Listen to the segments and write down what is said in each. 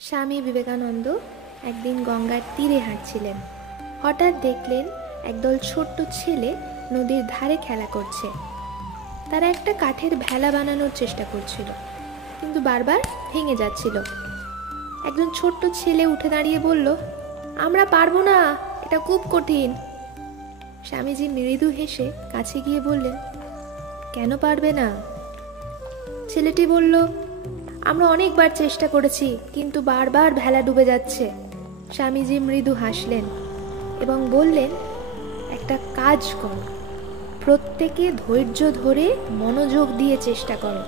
স্বামী বিবেকানন্দ একদিন গঙ্গার তীরে হাঁটছিলেন। হঠাৎ দেখলেন একদল ছোট্ট ছেলে নদীর ধারে খেলা করছে। তারা একটা কাঠের ভেলা বানানোর চেষ্টা করছিল, কিন্তু বারবার ভেঙে যাচ্ছিল। একজন ছোট্ট ছেলে উঠে দাঁড়িয়ে বলল, আমরা পারবো না, এটা খুব কঠিন। স্বামীজি মৃদু হেসে কাছে গিয়ে বললেন, কেন পারবে না? ছেলেটি বলল, আমরা অনেকবার চেষ্টা করেছি, কিন্তু বারবার ভেলা ডুবে যাচ্ছে। স্বামীজি মৃদু হাসলেন এবং বললেন, একটা কাজ করো, প্রত্যেকে ধৈর্য ধরে মনোযোগ দিয়ে চেষ্টা করো।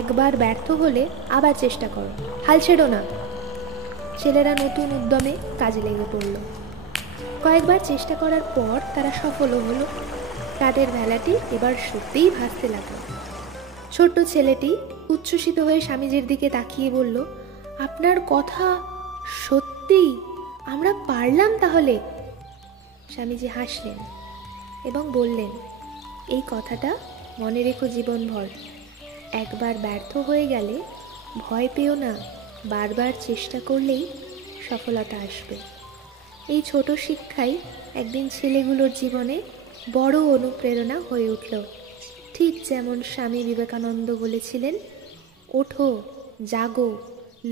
একবার ব্যর্থ হলে আবার চেষ্টা করো, হাল ছেড়ো না। ছেলেরা নতুন উদ্যমে কাজে লেগে পড়ল। কয়েকবার চেষ্টা করার পর তারা সফলও হলো। কাঠের ভেলাটি এবার সত্যিই ভাসতে লাগলো। ছোট্ট ছেলেটি উচ্ছ্বসিত হয়ে স্বামীজির দিকে তাকিয়ে বলল, আপনার কথা সত্যি, আমরা পারলাম তাহলে। স্বামীজি হাসলেন এবং বললেন, এই কথাটা মনে রেখো জীবনভর। একবার ব্যর্থ হয়ে গেলে ভয় পেও না, বারবার চেষ্টা করলেই সফলতা আসবে। এই ছোট শিক্ষাই একদিন ছেলেগুলোর জীবনে বড় অনুপ্রেরণা হয়ে উঠল। ঠিক যেমন স্বামী বিবেকানন্দ বলেছিলেন, ওঠো, জাগো,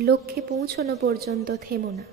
লক্ষ্যে পৌঁছানো পর্যন্ত থেমো না।